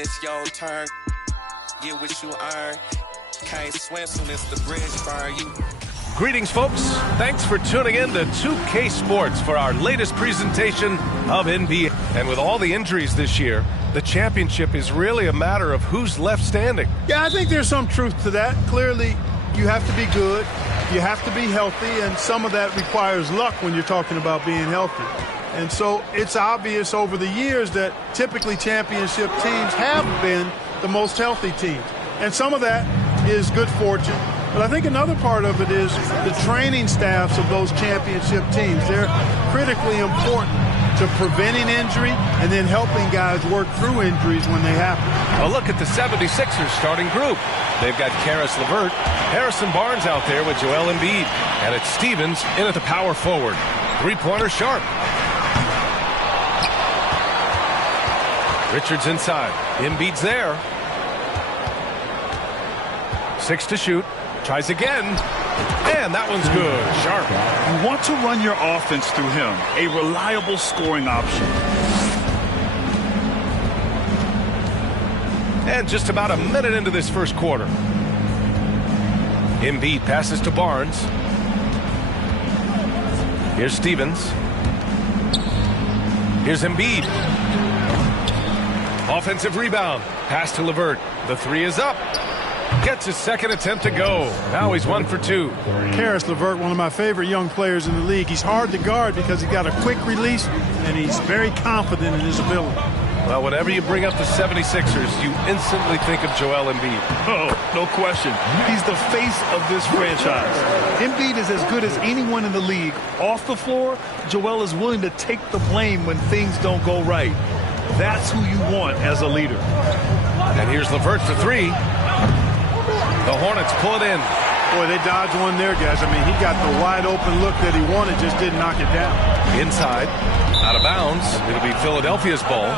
it's your turn. Get what you earn. Can't swim soon as the bridge burn you. Greetings, folks. Thanks for tuning in to 2K Sports for our latest presentation of NBA. And with all the injuries this year, the championship is really a matter of who's left standing. Yeah, I think there's some truth to that. Clearly, you have to be good, you have to be healthy, and some of that requires luck when you're talking about being healthy. And so it's obvious over the years that typically championship teams have been the most healthy teams. And some of that is good fortune. But I think another part of it is the training staffs of those championship teams. They're critically important to preventing injury and then helping guys work through injuries when they happen. A look at the 76ers starting group. They've got Caris LeVert, Harrison Barnes out there with Joel Embiid, and it's Stevens in at the power forward. Three-pointer Sharp. Richards inside. Embiid's there. 6 to shoot. Tries again. And that one's good. Sharp. You want to run your offense through him. A reliable scoring option. And just about a minute into this first quarter. Embiid passes to Barnes. Here's Stevens. Here's Embiid. Offensive rebound. Pass to LeVert. The three is up. Gets his second attempt to go. Now he's 1 for 2. Caris LeVert, one of my favorite young players in the league. He's hard to guard because he's got a quick release, and he's very confident in his ability. Well, whenever you bring up the 76ers, you instantly think of Joel Embiid. Oh, no question. He's the face of this franchise. Embiid is as good as anyone in the league. Off the floor, Joel is willing to take the blame when things don't go right. That's who you want as a leader. And here's LeVert for 3. The Hornets pull it in. Boy, they dodged one there, guys. I mean, he got the wide open look that he wanted, just didn't knock it down. Inside, out of bounds. It'll be Philadelphia's ball.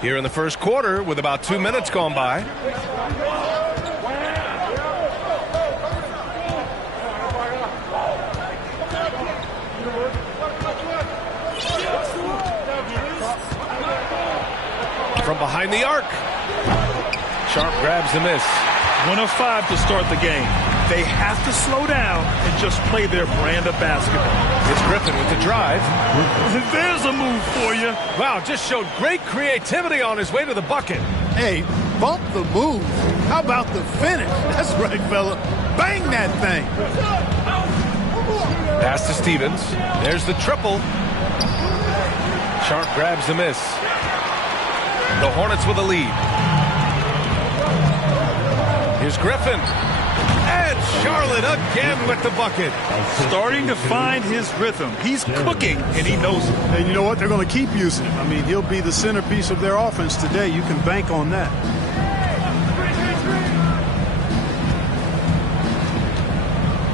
Here in the first quarter, with about 2 minutes gone by. From behind the arc. Sharp grabs the miss. 1 of 5 to start the game. They have to slow down and just play their brand of basketball. It's Griffin with the drive. There's a move for you. Wow, just showed great creativity on his way to the bucket. Hey, bump the move. How about the finish? That's right, fella. Bang that thing. Pass to Stevens. There's the triple. Sharp grabs the miss. The Hornets with a lead. Here's Griffin. And Charlotte again with the bucket. Starting to find his rhythm. He's cooking, and he knows it. And you know what? They're going to keep using him. I mean, he'll be the centerpiece of their offense today. You can bank on that.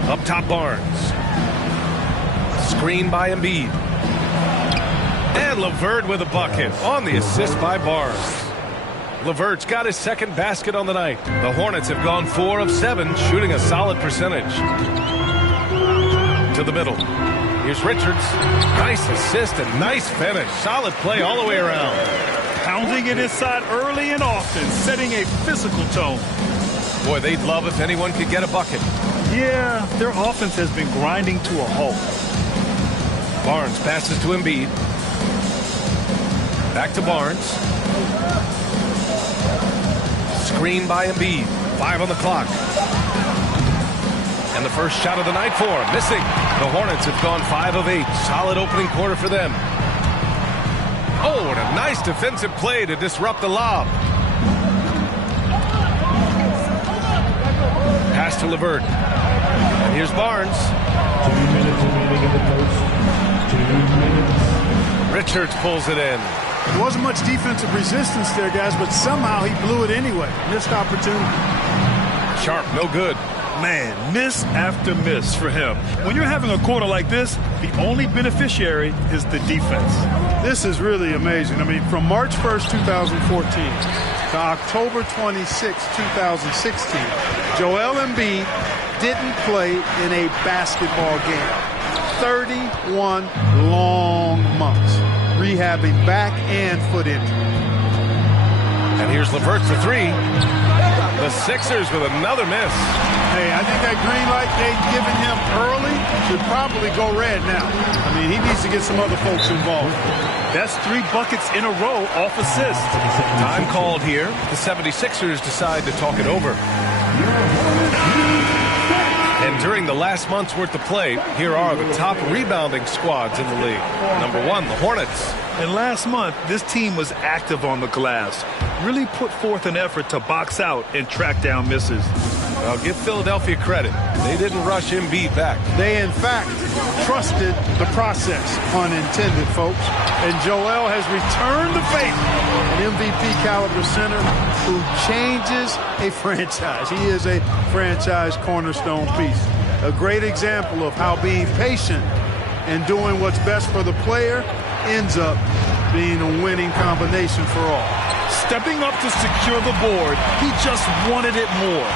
Up top, Barnes. Screen by Embiid. And LeVert with a bucket on the assist by Barnes. LeVert's got his second basket on the night. The Hornets have gone 4 of 7, shooting a solid percentage. To the middle. Here's Richards. Nice assist and nice finish. Solid play all the way around. Pounding it inside early and often, setting a physical tone. Boy, they'd love if anyone could get a bucket. Yeah, their offense has been grinding to a halt. Barnes passes to Embiid. Back to Barnes. Screen by Embiid. 5 on the clock. And the first shot of the night for him. Missing. The Hornets have gone 5 of 8. Solid opening quarter for them. Oh, and a nice defensive play to disrupt the lob. Pass to LeVert. And here's Barnes. 2 minutes remaining in the first. 2 minutes. Richards pulls it in. There wasn't much defensive resistance there, guys, but somehow he blew it anyway. Missed opportunity. Sharp, no good. Man, miss after miss for him. When you're having a quarter like this, the only beneficiary is the defense. This is really amazing. I mean, from March 1st, 2014 to October 26, 2016, Joel Embiid didn't play in a basketball game. 31 long months rehabbing back and foot injury. And here's LeVert for three. The Sixers with another miss. Hey, I think that green light they'd given him early should probably go red now. I mean, he needs to get some other folks involved. That's 3 buckets in a row off assist. Time called here. The 76ers decide to talk it over. And during the last month's worth of play, here are the top rebounding squads in the league. Number 1, the Hornets. And last month, this team was active on the glass. Really put forth an effort to box out and track down misses. I'll give Philadelphia credit. They didn't rush Embiid back. They, in fact, trusted the process, pun intended, folks. And Joel has returned the favor. An MVP-caliber center who changes a franchise. He is a franchise cornerstone piece. A great example of how being patient and doing what's best for the player ends up being a winning combination for all. Stepping up to secure the board, he just wanted it more.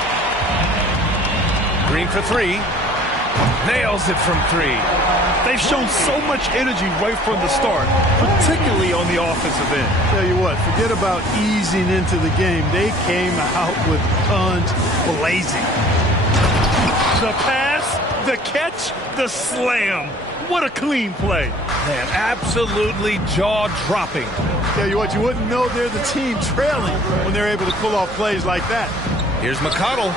Green for three. Nails it from three. They've shown so much energy right from the start, particularly on the offensive end. Tell you what, forget about easing into the game. They came out with guns blazing. The pass, the catch, the slam. What a clean play. Man, absolutely jaw-dropping. Tell you what, you wouldn't know they're the team trailing when they're able to pull off plays like that. Here's McConnell.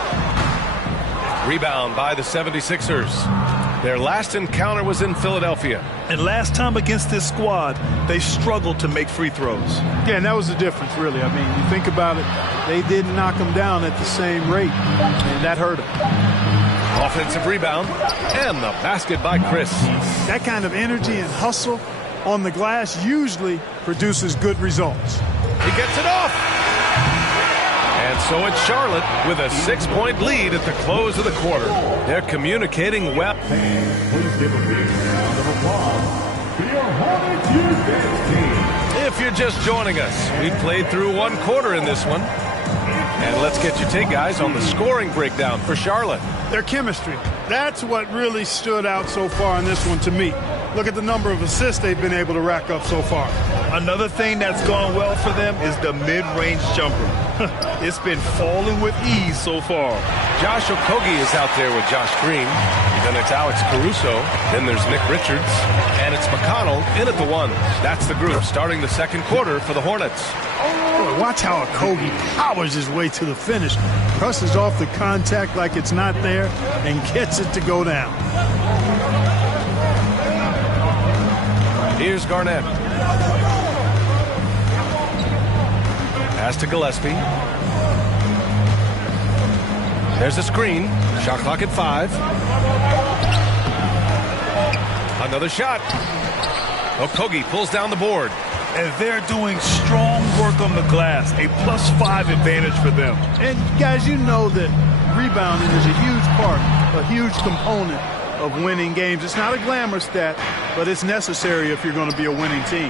Rebound by the 76ers. Their last encounter was in Philadelphia. And last time against this squad, they struggled to make free throws. Yeah, and that was the difference, really. I mean, you think about it, they didn't knock them down at the same rate, and that hurt them. Offensive rebound, and the basket by Chris. That kind of energy and hustle on the glass usually produces good results. He gets it off. And so it's Charlotte with a 6-point lead at the close of the quarter. They're communicating well. Please give a big round of applause to your Hornets U-Dance team. If you're just joining us, we played through one quarter in this one. And let's get your take, guys, on the scoring breakdown for Charlotte. Their chemistry. That's what really stood out so far in this one to me. Look at the number of assists they've been able to rack up so far. Another thing that's gone well for them is the mid-range jumper. It's been falling with ease so far. Josh Okogie is out there with Josh Green. Then it's Alex Caruso. Then there's Nick Richards. And it's McConnell in at the one. That's the group starting the second quarter for the Hornets. Boy, watch how Okogie powers his way to the finish. Crosses off the contact like it's not there and gets it to go down. Here's Garnett. Pass to Gillespie. There's a screen. Shot clock at 5. Another shot. Okogie pulls down the board. And they're doing strong work on the glass. A +5 advantage for them. And guys, you know that rebounding is a huge part, a huge component of winning games. It's not a glamour stat, but it's necessary if you're going to be a winning team.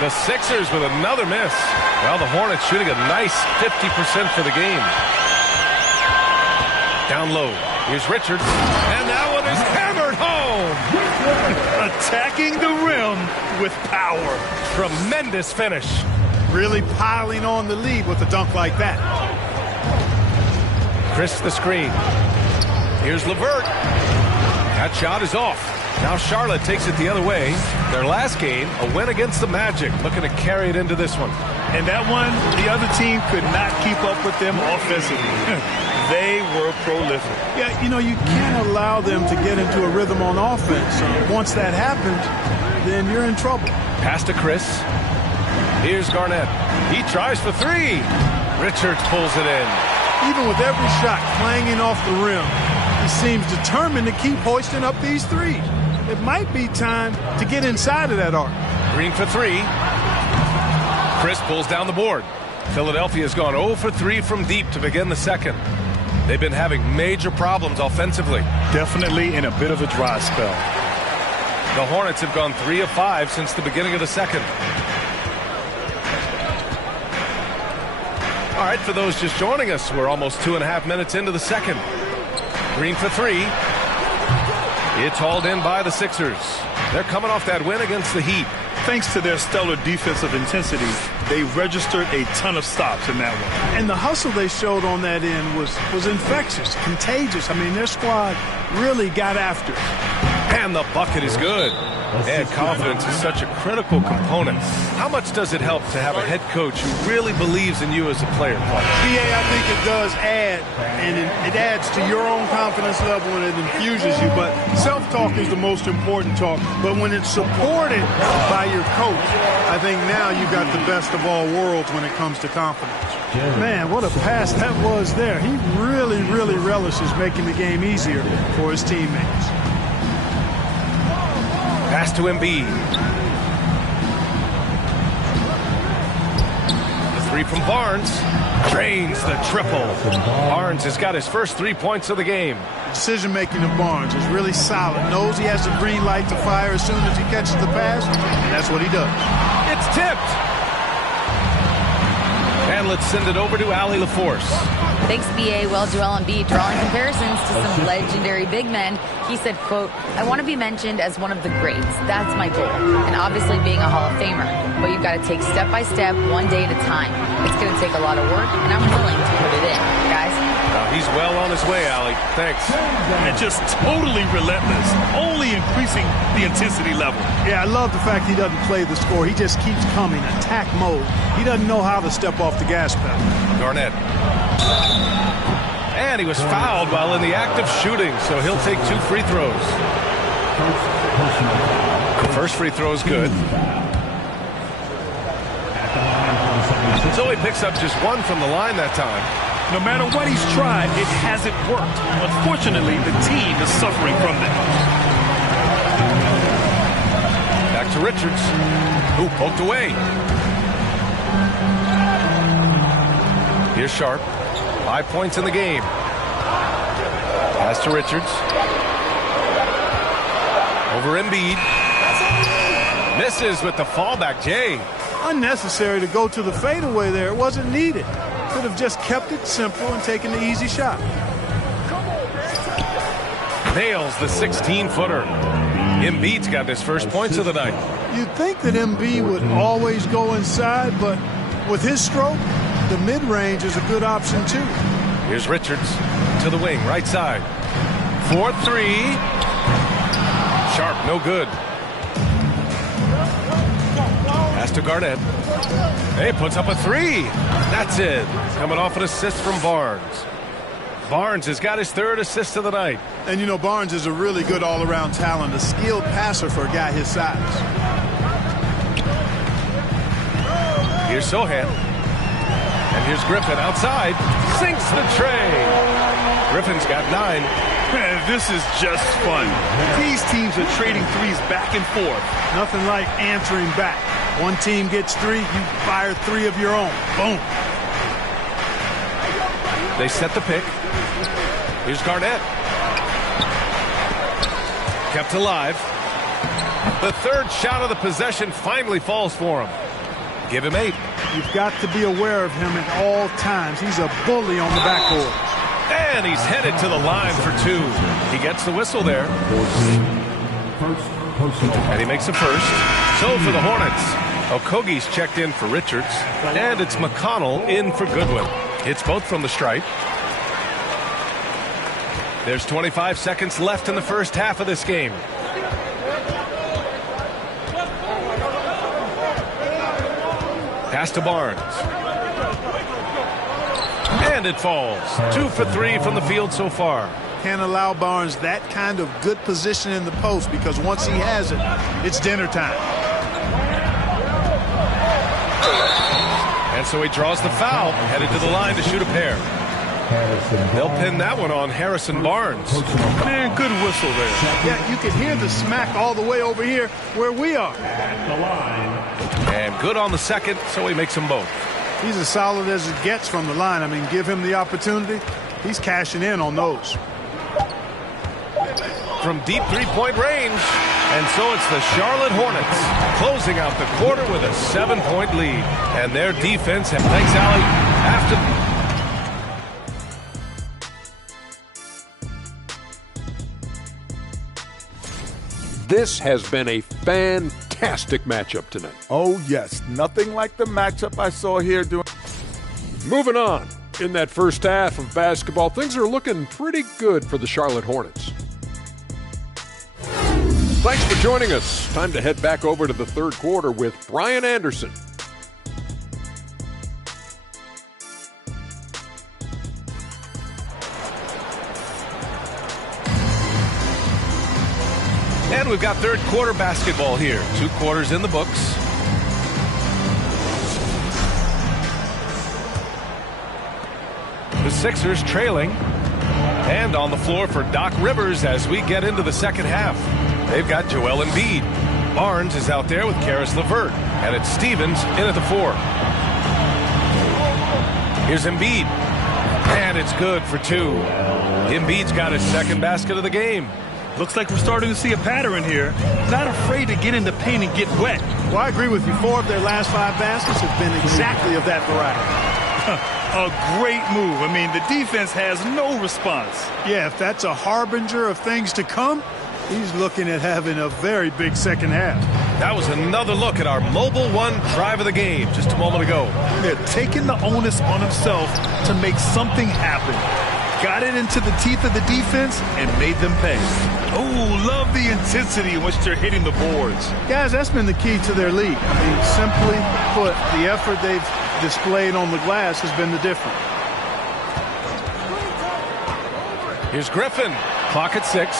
The Sixers with another miss. Well, the Hornets shooting a nice 50% for the game. Down low. Here's Richards. And that one is hammered home. Attacking the rim with power. Tremendous finish. Really piling on the lead with a dunk like that. Chris the screen. Here's LeVert. That shot is off. Now Charlotte takes it the other way. Their last game, a win against the Magic, looking to carry it into this one. And that one, the other team could not keep up with them offensively. They were prolific. Yeah, you know, you can't allow them to get into a rhythm on offense. Once that happens, then you're in trouble. Pass to Chris. Here's Garnett. He tries for three. Richards pulls it in. Even with every shot clanging off the rim, he seems determined to keep hoisting up these threes. It might be time to get inside of that arc. Green for three. Chris pulls down the board. Philadelphia's gone 0 for 3 from deep to begin the second. They've been having major problems offensively. Definitely in a bit of a dry spell. The Hornets have gone 3 of 5 since the beginning of the second. All right, for those just joining us, we're almost 2.5 minutes into the second. Green for 3. It's hauled in by the Sixers. They're coming off that win against the Heat. Thanks to their stellar defensive intensity, they registered a ton of stops in that one. And the hustle they showed on that end was infectious, contagious. I mean, their squad really got after it. And the bucket is good. And confidence is such a critical component. How much does it help to have a head coach who really believes in you as a player? BA, I think it does add, and it adds to your own confidence level and it infuses you. But self-talk is the most important talk. But when it's supported by your coach, I think now you've got the best of all worlds when it comes to confidence. Man, what a pass that was there. He really, really relishes making the game easier for his teammates. Pass to Embiid. The 3 from Barnes. Drains the triple. Barnes has got his first 3 points of the game. Decision-making of Barnes is really solid. Knows he has the green light to fire as soon as he catches the pass, and that's what he does. It's tipped. And let's send it over to Allie LaForce. Thanks, BA. Well, Joel Embiid drawing comparisons to some legendary big men. He said, quote, "I want to be mentioned as one of the greats. That's my goal. And obviously being a Hall of Famer. But you've got to take step by step, one day at a time. It's going to take a lot of work, and I'm willing to put it in, guys." He's well on his way, Allie. Thanks. And just totally relentless, only increasing the intensity level. Yeah, I love the fact he doesn't play the score. He just keeps coming, attack mode. He doesn't know how to step off the gas pedal. Garnett. And he was fouled while in the act of shooting, so he'll take 2 free throws. First free throw is good. So he picks up just 1 from the line that time. No matter what he's tried, it hasn't worked. Unfortunately, the team is suffering from that. Back to Richards, who poked away. Here's Sharp. 5 points in the game. Pass to Richards. Over Embiid. Misses with the fallback, Jay. Unnecessary to go to the fadeaway there. It wasn't needed. Could have just kept it simple and taken the easy shot. Nails the 16-footer. Embiid's got his first points of the night. You'd think that Embiid would always go inside, but with his stroke, the mid-range is a good option too. Here's Richards to the wing, right side. 4-3. Sharp, no good. Pass to Garnett. Hey, puts up a 3. That's it. Coming off an assist from Barnes. Barnes has got his 3rd assist of the night. And you know, Barnes is a really good all-around talent, a skilled passer for a guy his size. Here's Sohan. And here's Griffin outside. Sinks the tray. Griffin's got 9. Man, this is just fun. These teams are trading threes back and forth. Nothing like answering back. One team gets 3, you fire 3 of your own. Boom. They set the pick. Here's Garnett. Kept alive. The 3rd shot of the possession finally falls for him. Give him 8. You've got to be aware of him at all times. He's a bully on the backboard. And he's headed to the line for 2. He gets the whistle there. And he makes a first. So for the Hornets, Okogie's checked in for Richards. And it's McConnell in for Goodwin. It's both from the stripe. There's 25 seconds left in the first half of this game. Pass to Barnes. And it falls. 2 for 3 from the field so far. Can't allow Barnes that kind of good position in the post because once he has it, it's dinner time. And so he draws the foul, headed to the line to shoot a pair. They'll pin that one on Harrison Barnes. Man, good whistle there. Yeah, you can hear the smack all the way over here where we are. And good on the second, so he makes them both. He's as solid as it gets from the line. I mean, give him the opportunity, he's cashing in on those. From deep three-point range. And so it's the Charlotte Hornets closing out the quarter with a 7-point lead. And their defense, and thanks, Allie, after... This has been a fantastic matchup tonight. Oh, yes. Nothing like the matchup I saw here doing. Moving on. In that first half of basketball, things are looking pretty good for the Charlotte Hornets. Thanks for joining us. Time to head back over to the third quarter with Brian Anderson. And we've got third quarter basketball here. 2 quarters in the books. The Sixers trailing. And on the floor for Doc Rivers as we get into the second half. They've got Joel Embiid. Barnes is out there with Caris LeVert. And it's Stevens in at the 4. Here's Embiid. And it's good for 2. Embiid's got his second basket of the game. Looks like we're starting to see a pattern here. Not afraid to get in the paint and get wet. Well, I agree with you. 4 of their last 5 baskets have been exactly of that variety. A great move. I mean, the defense has no response. Yeah, if that's a harbinger of things to come, he's looking at having a very big second half. That was another look at our Mobile One drive of the game just a moment ago. They're taking the onus on himself to make something happen. Got it into the teeth of the defense and made them pay. Oh, love the intensity in which they're hitting the boards. Guys, that's been the key to their lead. I mean, simply put, the effort they've displayed on the glass has been the difference. Here's Griffin. Clock at 6.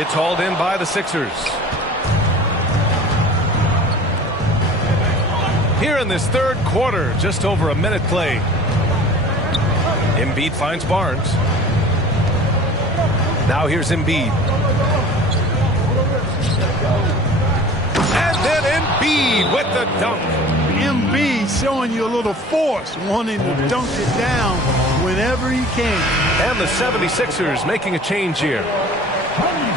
It's hauled in by the Sixers. Here in this third quarter, just over a minute played. Embiid finds Barnes. Now here's Embiid. And then Embiid with the dunk. Embiid showing you a little force, wanting to dunk it down whenever he can. And the 76ers making a change here.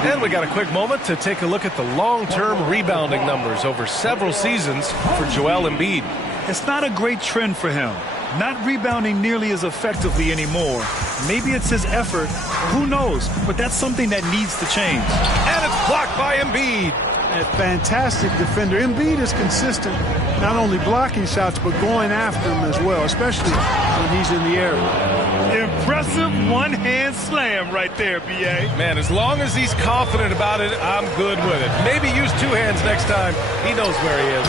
And we got a quick moment to take a look at the long-term rebounding numbers over several seasons for Joel Embiid. It's not a great trend for him. Not rebounding nearly as effectively anymore. Maybe it's his effort. Who knows? But that's something that needs to change. And it's blocked by Embiid. A fantastic defender. Embiid is consistent, not only blocking shots, but going after them as well, especially when he's in the area. Impressive one-hand slam right there, B.A. Man, as long as he's confident about it, I'm good with it. Maybe use 2 hands next time. He knows where he is.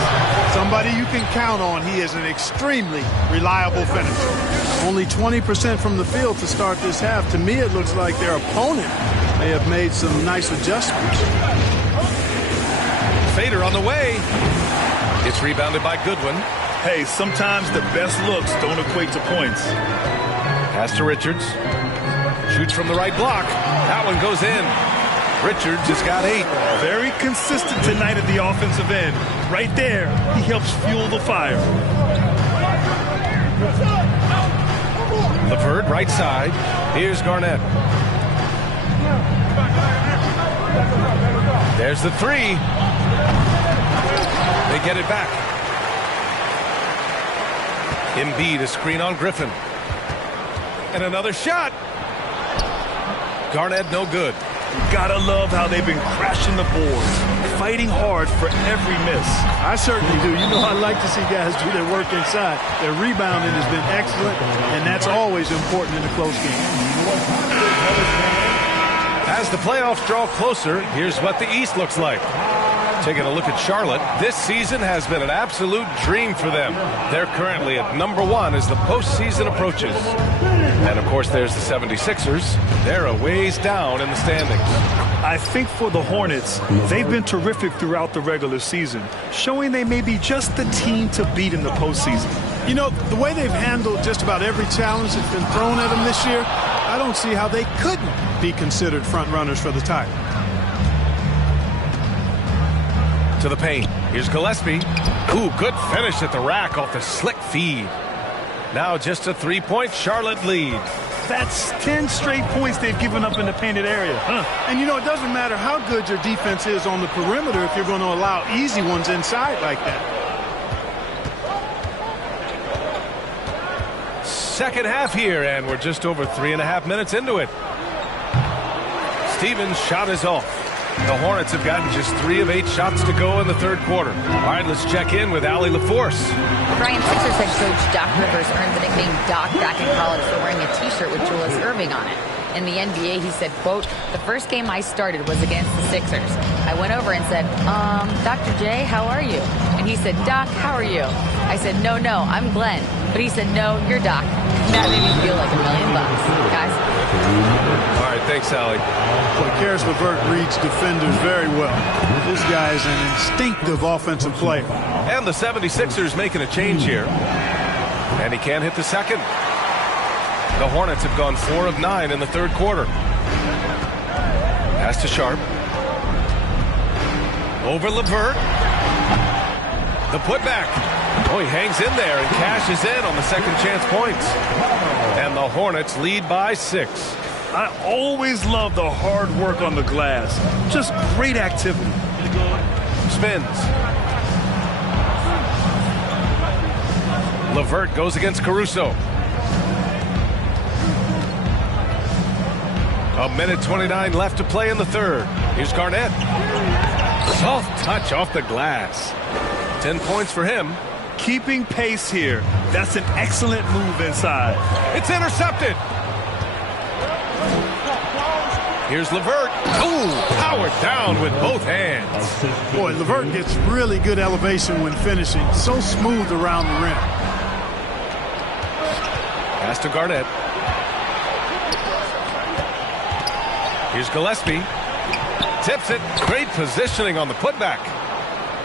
Somebody you can count on. He is an extremely reliable finisher. Only 20% from the field to start this half. To me, it looks like their opponent may have made some nice adjustments. Fader on the way. It's rebounded by Goodwin. Hey, sometimes the best looks don't equate to points. Pass to Richards. Shoots from the right block. That one goes in. Richards has got 8. Very consistent tonight at the offensive end. Right there, he helps fuel the fire. LeVert, right side. Here's Garnett. There's the 3. They get it back. Embiid, a screen on Griffin. And another shot. Garnett, no good. You gotta love how they've been crashing the boards, fighting hard for every miss. I certainly do. You know, I like to see guys do their work inside. Their rebounding has been excellent, and that's always important in a close game. As the playoffs draw closer, here's what the East looks like. Taking a look at Charlotte, this season has been an absolute dream for them. They're currently at number 1 as the postseason approaches. And, of course, there's the 76ers. They're a ways down in the standings. I think for the Hornets, they've been terrific throughout the regular season, showing they may be just the team to beat in the postseason. You know, the way they've handled just about every challenge that's been thrown at them this year, I don't see how they couldn't be considered front runners for the title. To the paint. Here's Gillespie. Ooh, good finish at the rack off the slick feed. Now just a 3-point Charlotte lead. That's 10 straight points they've given up in the painted area. And, you know, it doesn't matter how good your defense is on the perimeter if you're going to allow easy ones inside like that. Second half here, and we're just over 3.5 minutes into it. Stevens' shot is off. The Hornets have gotten just 3 of 8 shots to go in the third quarter. All right, let's check in with Allie LaForce. Brian, Sixers head coach Doc Rivers earned the nickname Doc back in college for wearing a T-shirt with Julius Erving on it. In the NBA, he said, quote, "The first game I started was against the Sixers. I went over and said, Dr. J, how are you?" And he said, "Doc, how are you?" I said, no, I'm Glenn." But he said, "No, you're Doc." That made me feel like $1 million, guys. All right, thanks, Allie. Boy, Caris LeVert reads defenders very well. This guy is an instinctive offensive player. And the 76ers making a change here. And he can't hit the second. The Hornets have gone 4 of 9 in the third quarter. Pass to Sharp. Over LeVert. The putback. Oh, he hangs in there and cashes in on the second chance points. And the Hornets lead by 6. I always love the hard work on the glass. Just great activity. Spins. LeVert goes against Caruso. 1:29 left to play in the third. Here's Garnett. Soft touch off the glass. 10 points for him. Keeping pace here. That's an excellent move inside. It's intercepted. Here's LeVert. Oh, powered down with both hands. Boy, LeVert gets really good elevation when finishing. So smooth around the rim. Pass to Garnett. Here's Gillespie. Tips it. Great positioning on the putback.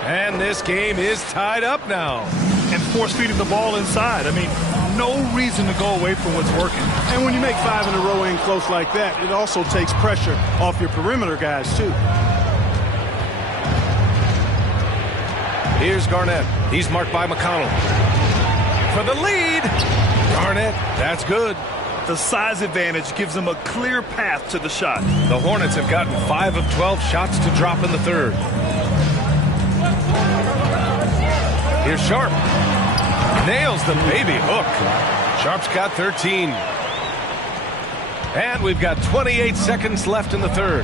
And this game is tied up now. And force-feeding the ball inside. I mean, no reason to go away from what's working. And when you make 5 in a row in close like that, it also takes pressure off your perimeter guys, too. Here's Garnett. He's marked by McConnell. For the lead. Garnett, that's good. The size advantage gives them a clear path to the shot. The Hornets have gotten 5 of 12 shots to drop in the third. Here's Sharp. Nails the baby hook. Sharp's got 13. And we've got 28 seconds left in the third.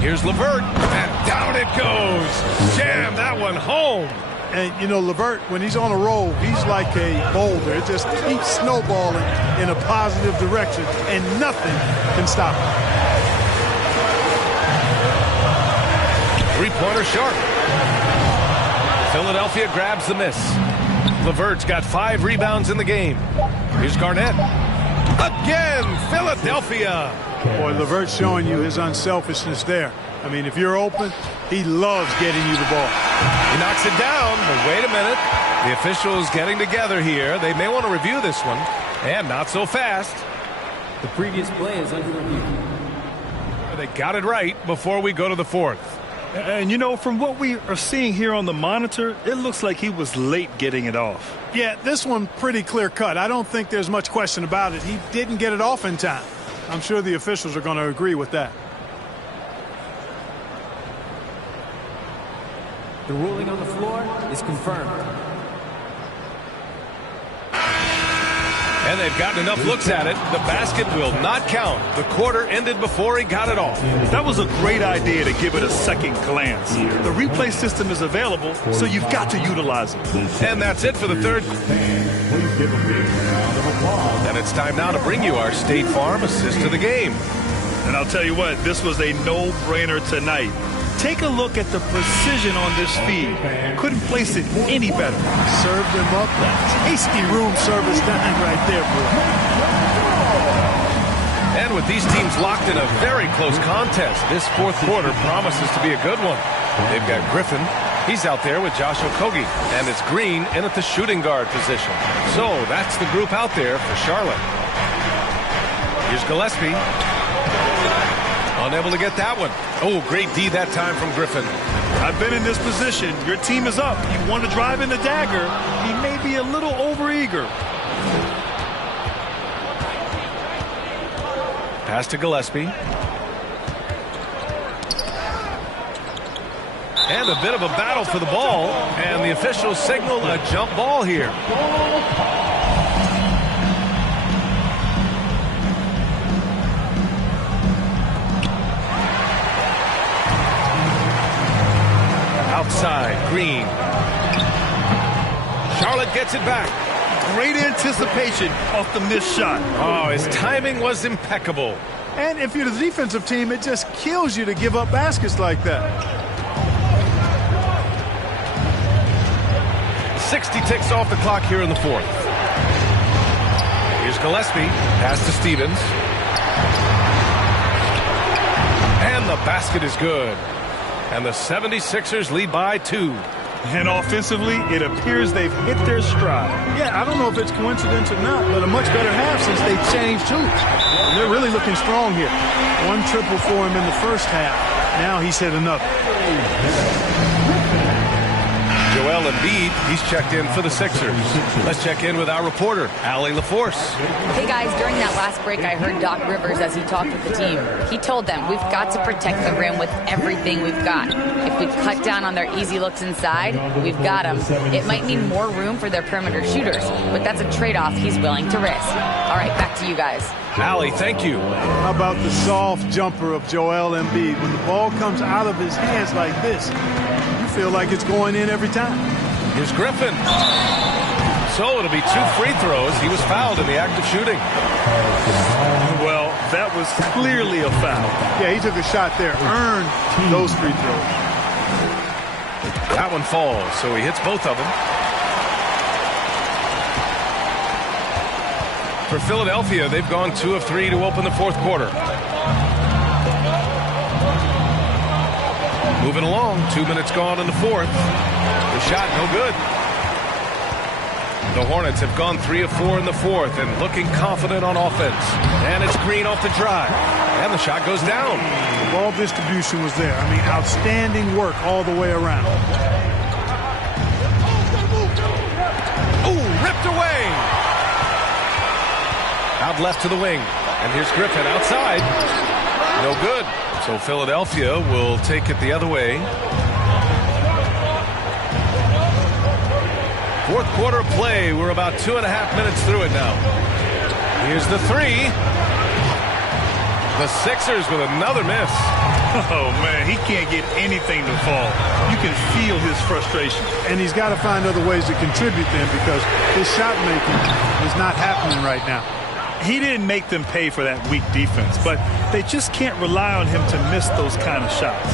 Here's LeVert. And down it goes. Jam that one home. And, you know, LeVert, when he's on a roll, he's like a boulder. It just keeps snowballing in a positive direction, and nothing can stop him. Three-pointer Sharp. Philadelphia grabs the miss. LeVert's got 5 rebounds in the game. Here's Garnett. Again, Philadelphia. Boy, LeVert's showing you his unselfishness there. I mean, if you're open, he loves getting you the ball. He knocks it down, but wait a minute. The officials getting together here. They may want to review this one, and not so fast. The previous play is under review. They got it right before we go to the fourth. And, you know, from what we are seeing here on the monitor, it looks like he was late getting it off. Yeah, this one pretty clear-cut. I don't think there's much question about it. He didn't get it off in time. I'm sure the officials are going to agree with that. The ruling on the floor is confirmed. And they've gotten enough looks at it. The basket will not count. The quarter ended before he got it off. That was a great idea to give it a second glance. The replay system is available, so you've got to utilize it. And that's it for the third. And it's time now to bring you our State Farm assist to the game. And I'll tell you what, this was a no-brainer tonight. Take a look at the precision on this feed. Couldn't place it any better. Served him up. Tasty room service time right there, boy. And with these teams locked in a very close contest, this fourth quarter promises to be a good one. They've got Griffin. He's out there with Josh Okogie. And it's Green in at the shooting guard position. So that's the group out there for Charlotte. Here's Gillespie. Unable to get that one. Oh, great D that time from Griffin. I've been in this position. Your team is up. You want to drive in the dagger. He may be a little overeager. Pass to Gillespie. And a bit of a battle for the ball. And the officials signal a jump ball here. Outside, Green. Charlotte gets it back. Great anticipation off the missed shot. Oh, his timing was impeccable. And if you're the defensive team, it just kills you to give up baskets like that. 60 ticks off the clock here in the fourth. Here's Gillespie. Pass to Stevens. And the basket is good. And the 76ers lead by 2. And offensively, it appears they've hit their stride. Yeah, I don't know if it's coincidence or not, but a much better half since they changed hoops. And they're really looking strong here. 1 triple for him in the first half. Now he's hit another. Joel Embiid, he's checked in for the Sixers. Let's check in with our reporter, Allie LaForce. Hey guys, during that last break, I heard Doc Rivers as he talked with the team. He told them, we've got to protect the rim with everything we've got. If we cut down on their easy looks inside, we've got them. It might mean more room for their perimeter shooters, but that's a trade-off he's willing to risk. All right, back to you guys. Allie, thank you. How about the soft jumper of Joel Embiid? When the ball comes out of his hands like this, you feel like it's going in every time. Here's Griffin. So it'll be 2 free throws. He was fouled in the act of shooting. Well, that was clearly a foul. Yeah, he took a shot there, earned those free throws. That one falls, so he hits both of them. For Philadelphia, they've gone 2 of 3 to open the fourth quarter. Moving along, 2 minutes gone in the fourth. The shot no good. The Hornets have gone 3 of 4 in the fourth and looking confident on offense. And it's Green off the drive. And the shot goes down. The ball distribution was there. I mean, outstanding work all the way around. Ooh, ripped away. Out left to the wing. And here's Griffin outside. No good. So Philadelphia will take it the other way. Fourth quarter play. We're about 2.5 minutes through it now. Here's the 3. The Sixers with another miss. Oh, man, he can't get anything to fall. You can feel his frustration. And he's got to find other ways to contribute then because his shot making is not happening right now. He didn't make them pay for that weak defense, but they just can't rely on him to miss those kind of shots.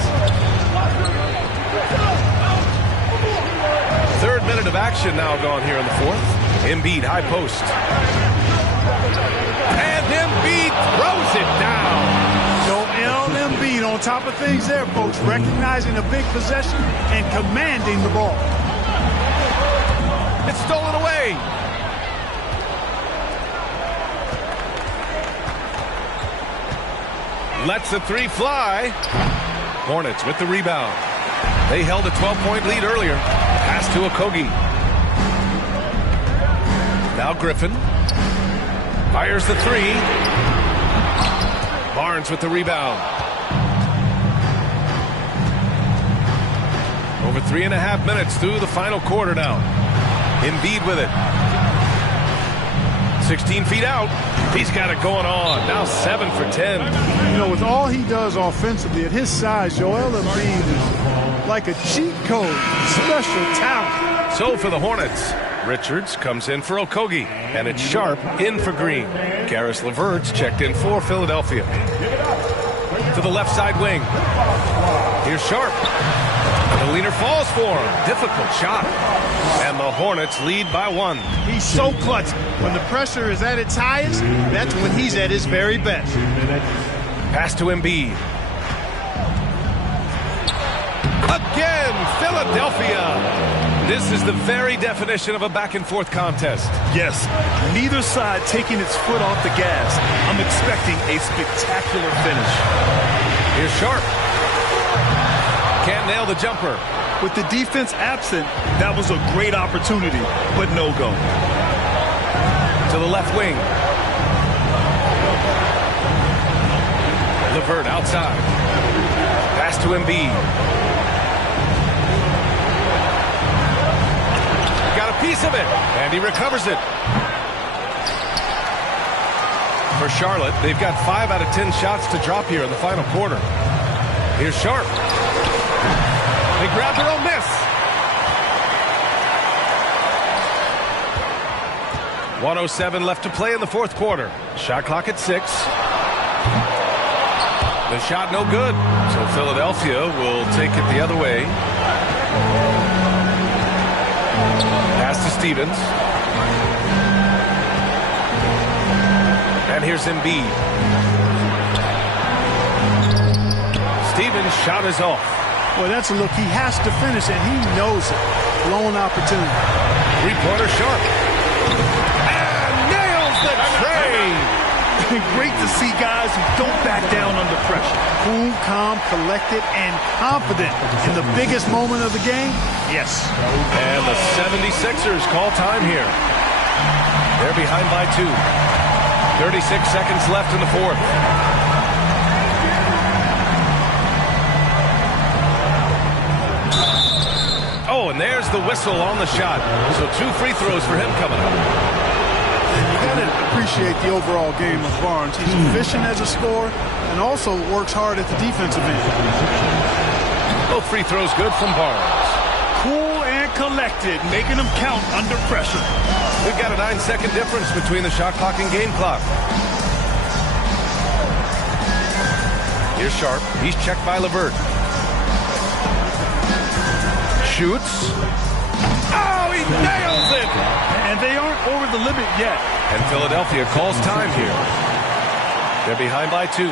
3rd minute of action now gone here in the fourth. Embiid, high post. And Embiid throws it down. Joel Embiid on top of things there, folks, recognizing a big possession and commanding the ball. It's stolen away. Lets the 3 fly. Hornets with the rebound. They held a 12-point lead earlier. Pass to Okogie. Now Griffin. Fires the 3. Barnes with the rebound. Over 3.5 minutes through the final quarter now. Embiid with it. 16 feet out. He's got it going on. Now 7 for 10. You know, with all he does offensively at his size, Joel Embiid is like a cheat code, special talent. So for the Hornets, Richards comes in for Okogie, and it's Sharp in for Green. Caris LeVert's checked in for Philadelphia. To the left side wing. Here's Sharp. The leaner falls for him. Difficult shot. And the Hornets lead by 1. He's so clutch. When the pressure is at its highest, that's when he's at his very best. Pass to Embiid. Again, Philadelphia. This is the very definition of a back-and-forth contest. Yes, neither side taking its foot off the gas. I'm expecting a spectacular finish. Here's Sharp. Can't nail the jumper. With the defense absent, that was a great opportunity, but no go. To the left wing. LeVert outside. Pass to Embiid. Got a piece of it, and he recovers it. For Charlotte, they've got 5 out of 10 shots to drop here in the final quarter. Here's Sharp. They grab their own miss. 1:07 left to play in the fourth quarter. Shot clock at 6. The shot no good, so Philadelphia will take it the other way. Pass to Stevens. And here's Embiid. Stevens' shot is off. Well, that's a look. He has to finish, and he knows it. Blown opportunity. Three-pointer Sharp. And nails the tray. Great to see guys who don't back down under pressure. Cool, calm, collected, and confident in the biggest moment of the game. Yes. And the 76ers call time here. They're behind by 2. 36 seconds left in the fourth. Oh, and there's the whistle on the shot. So 2 free throws for him coming up. And you got to appreciate the overall game of Barnes. He's efficient as a scorer and also works hard at the defensive end. Both free throws good from Barnes. Cool and collected, making them count under pressure. We've got a 9-second difference between the shot clock and game clock. Here's Sharp. He's checked by LeVert. Shoots. Oh, he nails it! And they aren't over the limit yet. And Philadelphia calls time here. They're behind by 2.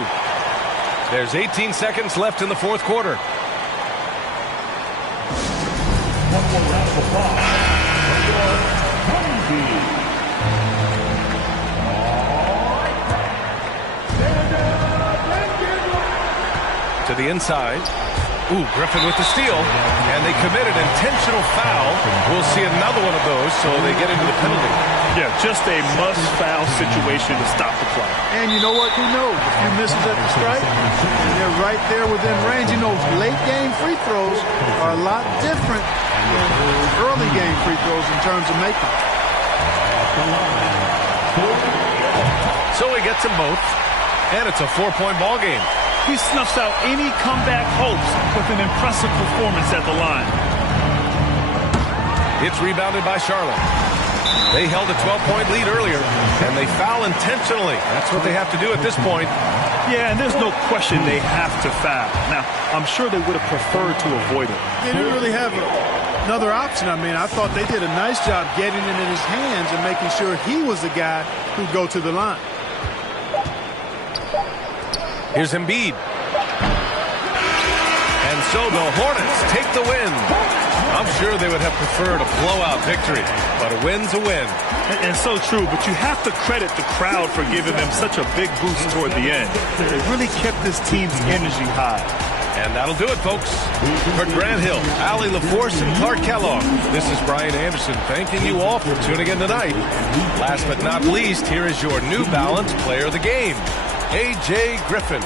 There's 18 seconds left in the fourth quarter. One more round of applause. To the inside. Ooh, Griffin with the steal. And they committed intentional foul. We'll see another one of those, so they get into the penalty. Yeah, just a must-foul situation to stop the clock. And you know what? Who knows? A few misses at the strike, and they're right there within range. You know, late-game free throws are a lot different than early-game free throws in terms of making. So he gets them both, and it's a 4-point ball game. He snuffs out any comeback hopes with an impressive performance at the line. It's rebounded by Charlotte. They held a 12-point lead earlier, and they foul intentionally. That's what they have to do at this point. Yeah, and there's no question they have to foul. Now, I'm sure they would have preferred to avoid it. They didn't really have another option. I mean, I thought they did a nice job getting it in his hands and making sure he was the guy who'd go to the line. Here's Embiid. And so the Hornets take the win. I'm sure they would have preferred a blowout victory, but a win's a win. And so true, but you have to credit the crowd for giving them such a big boost toward the end. They really kept this team's energy high. And that'll do it, folks. For Grant Hill, Allie LaForce, and Clark Kellogg, this is Brian Anderson thanking you all for tuning in tonight. Last but not least, here is your New Balance Player of the Game, A.J. Griffin.